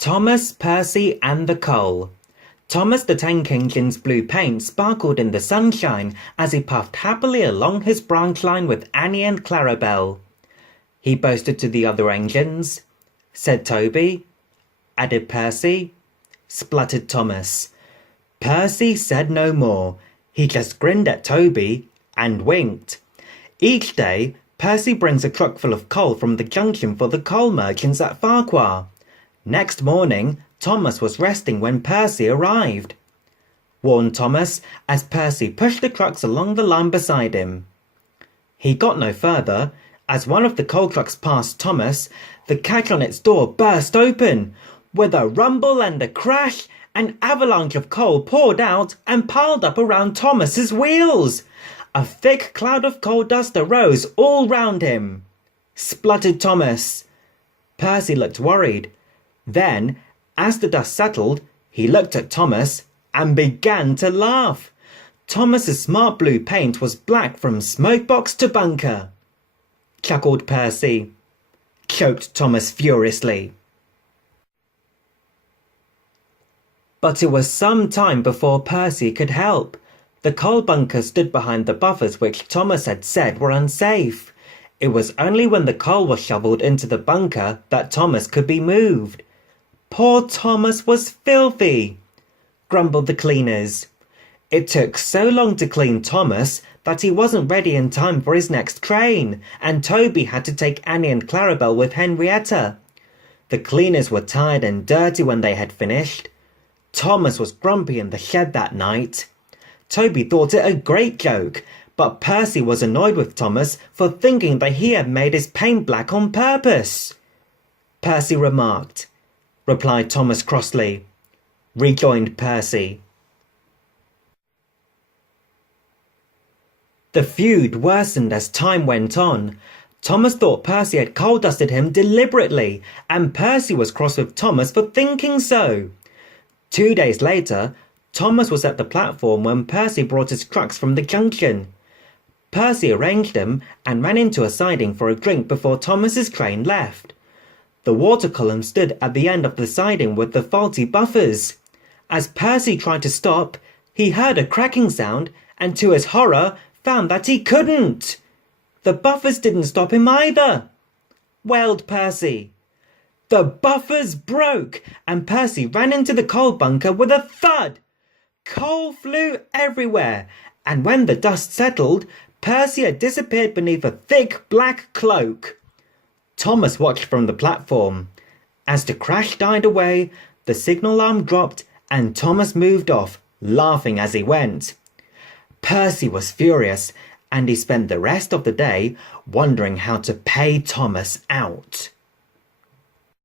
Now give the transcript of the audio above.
Thomas, Percy and the Coal. Thomas the Tank Engine's blue paint sparkled in the sunshine as he puffed happily along his branch line with Annie and Clarabelle. He boasted to the other engines, said Toby, added Percy, spluttered Thomas. Percy said no more. He just grinned at Toby and winked. Each day, Percy brings a truck full of coal from the junction for the coal merchants at Farquhar. Next morning, Thomas was resting when Percy arrived, warned Thomas as Percy pushed the trucks along the line beside him. He got no further. As one of the coal trucks passed Thomas, the catch on its door burst open. With a rumble and a crash, an avalanche of coal poured out and piled up around Thomas's wheels. A thick cloud of coal dust arose all round him. Spluttered Thomas. Percy looked worried. Then, as the dust settled, he looked at Thomas and began to laugh. Thomas's smart blue paint was black from smokebox to bunker. Chuckled Percy. Choked Thomas furiously. But it was some time before Percy could help. The coal bunker stood behind the buffers which Thomas had said were unsafe. It was only when the coal was shovelled into the bunker that Thomas could be moved. Poor Thomas was filthy, grumbled the cleaners. It took so long to clean Thomas that he wasn't ready in time for his next train, and Toby had to take Annie and Clarabelle with Henrietta. The cleaners were tired and dirty when they had finished. Thomas was grumpy in the shed that night. Toby thought it a great joke, but Percy was annoyed with Thomas for thinking that he had made his paint black on purpose. Percy remarked, replied Thomas crossly, rejoined Percy. The feud worsened as time went on. Thomas thought Percy had coal dusted him deliberately, and Percy was cross with Thomas for thinking so. 2 days later, Thomas was at the platform when Percy brought his trucks from the junction. Percy arranged them and ran into a siding for a drink before Thomas's train left. The water column stood at the end of the siding with the faulty buffers. As Percy tried to stop, he heard a cracking sound and to his horror found that he couldn't. The buffers didn't stop him either, wailed Percy. The buffers broke and Percy ran into the coal bunker with a thud. Coal flew everywhere, and when the dust settled, Percy had disappeared beneath a thick black cloak. Thomas watched from the platform. As the crash died away, the signal alarm dropped and Thomas moved off, laughing as he went. Percy was furious, and he spent the rest of the day wondering how to pay Thomas out.